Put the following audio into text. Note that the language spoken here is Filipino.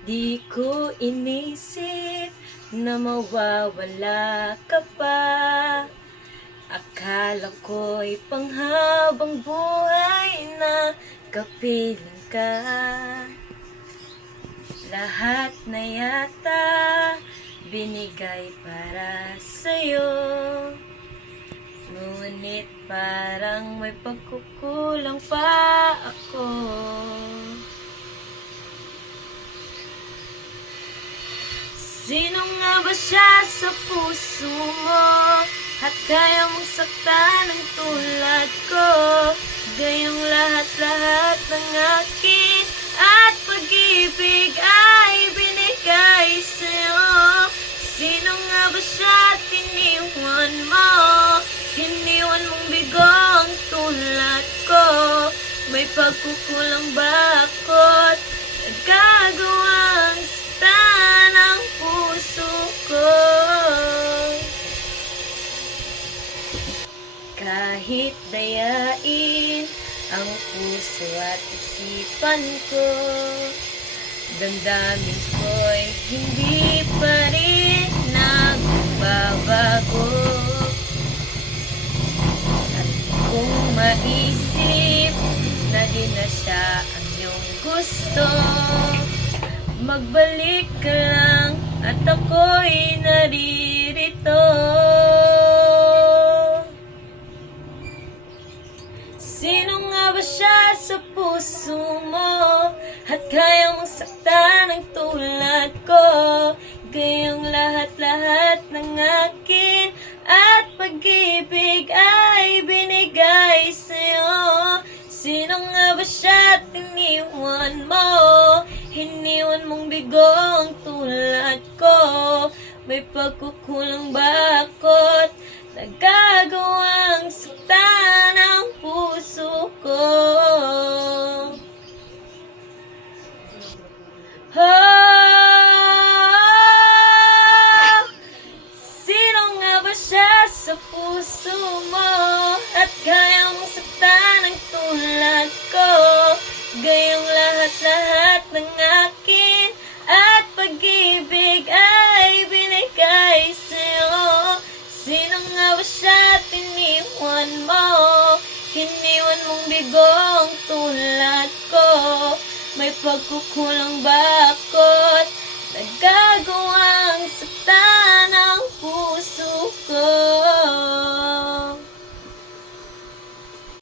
Di ko inisip na mawawala ka pa. Akala ko'y panghabang buhay na kapiling ka. Lahat na yata binigay para sa'yo. Ngunit parang may pagkukulang pa ako Sino nga ba siya sa puso mo? At kaya mong saktan ng tulad ko Gayong lahat-lahat ng akin At pag-ibig ay binigay sa'yo Sino nga ba siya at iniwan mo? Iniwan mong bigong tulad ko May pagkukulang ba ako't Kahit dayain ang puso at isipan ko Damdamin ko'y hindi pa rin nagbabago. At kung maisip na di na siya ang iyong gusto Magbalik ka lang at ako'y naririto Sino nga ba siya sa puso mo? At kaya mong saktan ng tulad ko Gayong lahat-lahat ng akin At pag-ibig ay binigay sa'yo Sino nga ba siya at iniwan mo? Hiniwan mong bigong tulad ko May pagkukulang ba ako't Nagagawang saktan Oh, Sino nga ba sa puso mo? At kaya mong saktan ang ko Gayong lahat-lahat ng akin At pag-ibig ay binigay sa'yo Sino nga ba siya at iniwan mo? Hiniwan mong bigong tulad ko May pagkukulang ba Nagagawa